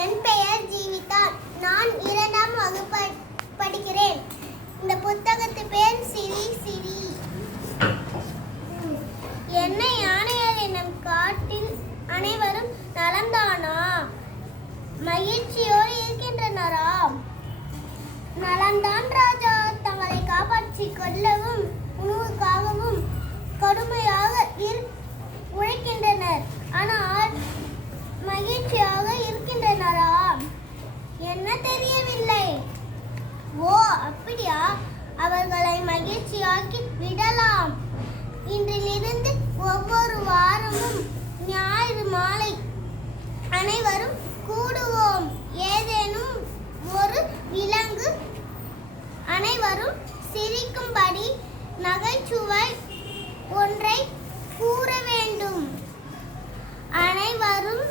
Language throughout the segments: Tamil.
என் பெயர் ஜீவிதா. நான் 2ஆம் வகுப்பு படிக்கிறேன். இந்த புத்தகத்து பேர் சிரி சிரி. என்னை யானையார் என்னும் காட்டில் அனைவரும் நலம்தானா? மகிழ்ச்சியோடு இருக்கின்றனரா? நலம்தான் ராஜா. தங்களை காப்பாற்றிக் கொள்ளவும் உணவுக்காகவும் கடுமையாக உழைக்கின்றனர். ஆனால் மகிழ்ச்சியாக இருக்கின்றனரா? என்ன தெரியவில்லை. ஓ அப்படியா? அவர்களை மகிழ்ச்சியாக்கி விடலாம். இன்றிலிருந்து ஒவ்வொரு வாரமும் ஞாயிறு மாலை அனைவரும் கூடுவோம். ஏதேனும் ஒரு விலங்கு அனைவரும் சிரிக்கும்படி நகைச்சுவை ஒன்றை கூற வேண்டும். அனைவரும்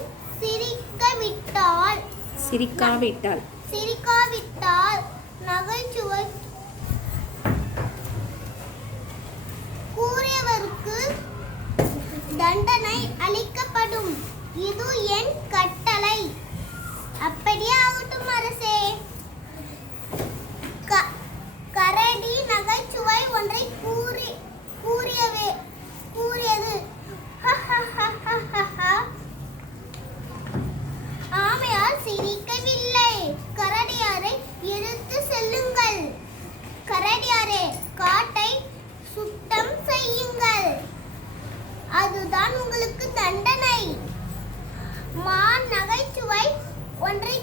சிரிக்காவிட்டால் நகைச்சுவை கூறியவருக்கு தண்டனை அளிக்கப்படும். இது என் கட்டளை. அப்படியே ஆகட்டும் அரசே. கரடி நகைச்சுவை ஒன்றை கூறியது. ஆமையால் சிரிக்கவில்லை. கரடியாரை இழுத்து செல்லுங்கள். கரடியாரே, காட்டை சுத்தம் செய்யுங்கள். அதுதான் உங்களுக்கு தண்டனை. மான் நகைச்சுவை ஒன்றை